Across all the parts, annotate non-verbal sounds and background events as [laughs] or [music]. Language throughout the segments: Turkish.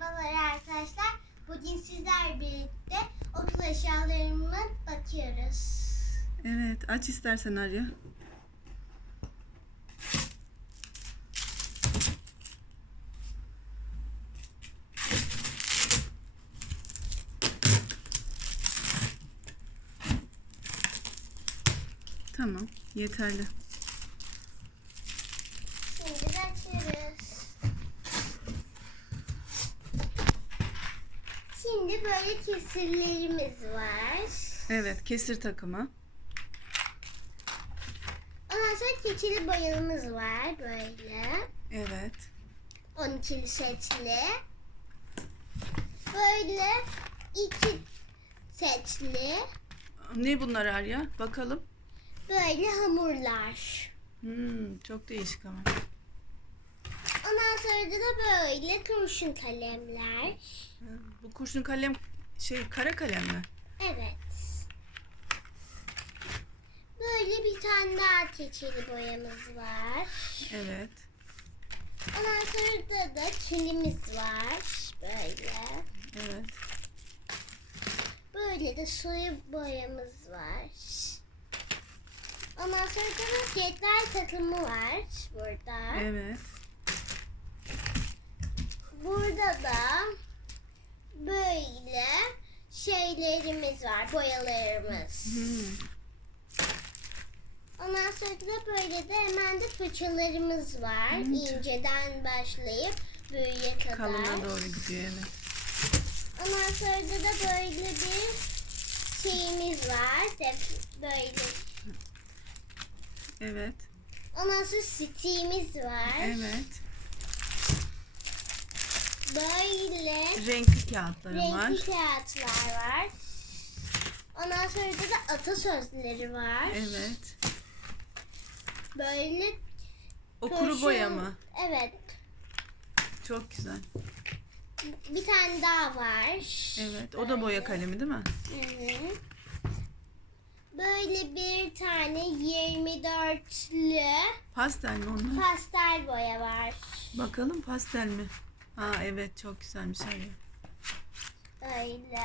Merhabalar arkadaşlar. Bugün sizler birlikte okul eşyalarıma bakıyoruz. Evet, aç istersen Arya. Tamam, yeterli. Böyle kesirlerimiz var. Evet, kesir takımı. Ondan sonra keçeli boyamız var böyle. Evet. 12'li setli. Böyle iki setli. Ne bunlar Arya? Bakalım. Böyle hamurlar. Hmm, çok değişik ama. Ondan sonra da böyle kurşun kalemler. Bu kurşun kalem şey kara kalem mi? Evet. Böyle bir tane daha keçeli boyamız var. Evet. Ondan sonra da, da tülümüz var. Böyle. Evet. Böyle de soyu boyamız var. Ondan sonra da jetler takımı var burada. Evet. Burada da böyle şeylerimiz var, boyalarımız. Hmm. Ondan sonra da böyle de hemen de fırçalarımız var. Hmm. İnceden başlayıp büyüye kadar. Kalına doğru gidiyor evet. Ondan sonra da böyle bir şeyimiz var. Böyle. Evet. Ondan sonra stiğimiz var. Evet. Böyle Renkli kağıtlarım var. renkli kağıtlar var. Ondan sonra da atasözleri var. Evet. Böyle O kuru boya mı? Evet. Çok güzel. Bir tane daha var. Evet. O da boya kalemi değil mi? Evet. Böyle bir tane 24'lü Pastel mi onlar? pastel boya var. Bakalım pastel mi? Ha evet çok güzelmiş Arya. Öyle.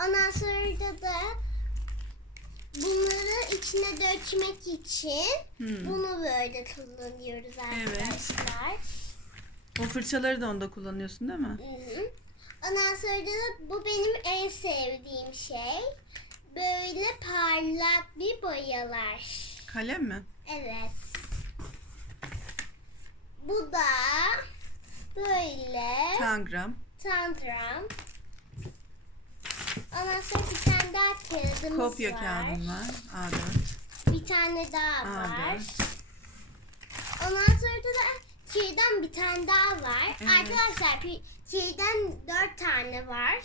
Ondan sonra da bunları içine dökmek için Hmm. bunu böyle kullanıyoruz arkadaşlar. O fırçaları da onda kullanıyorsun değil mi? Hı hı. Ondan sonra da bu benim en sevdiğim şey. Böyle parlak bir boyalar. Kalem mi? Evet. Bu da böyle Tangram. tantram. Ondan sonra bir tane daha kağıdımız Kopya var. kağıdım var. A4. Bir tane daha Aa, var. dört. Ondan sonra da kirden bir tane daha var. Evet. Arkadaşlar kirden dört tane var.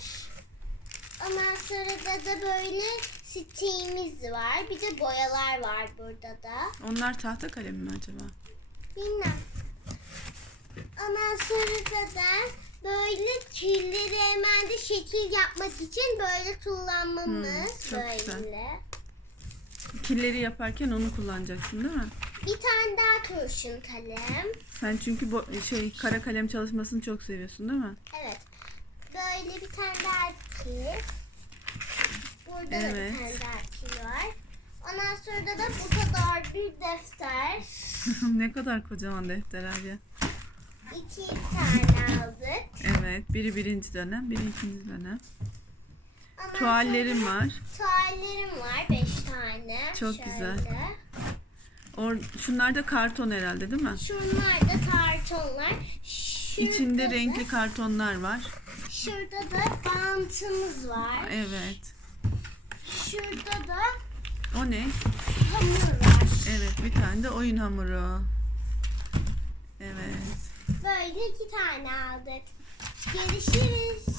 Ondan sonra da, da böyle stiğimiz var. Bir de boyalar var burada da. Onlar tahta kalem mi acaba? Bilmem. Ondan sonra da, da böyle tülleri hemen de şekil yapmak için böyle kullanmamız. Hmm, çok böyle. güzel. Killeri yaparken onu kullanacaksın değil mi? Bir tane daha kurşun kalem. Sen çünkü bo- şey kara kalem çalışmasını çok seviyorsun değil mi? Evet. Böyle bir tane daha kil. Burada da Evet. bir tane daha kil var. Ondan sonra da bu kadar bir defter. [laughs] ne kadar kocaman defter Arya. İki tane aldık. Evet. Biri birinci dönem, biri ikinci dönem. Ondan Tuvallerim var. Tuvallerim var. Beş tane. Çok Şöyle. güzel. Or şunlar da karton herhalde değil mi? Şunlar da kartonlar. Şurada İçinde da- renkli kartonlar var. Şurada da bantımız var. Evet. Şurada da O ne? hamur var. Evet, bir tane de oyun hamuru. Evet. Böyle iki tane aldık. Görüşürüz.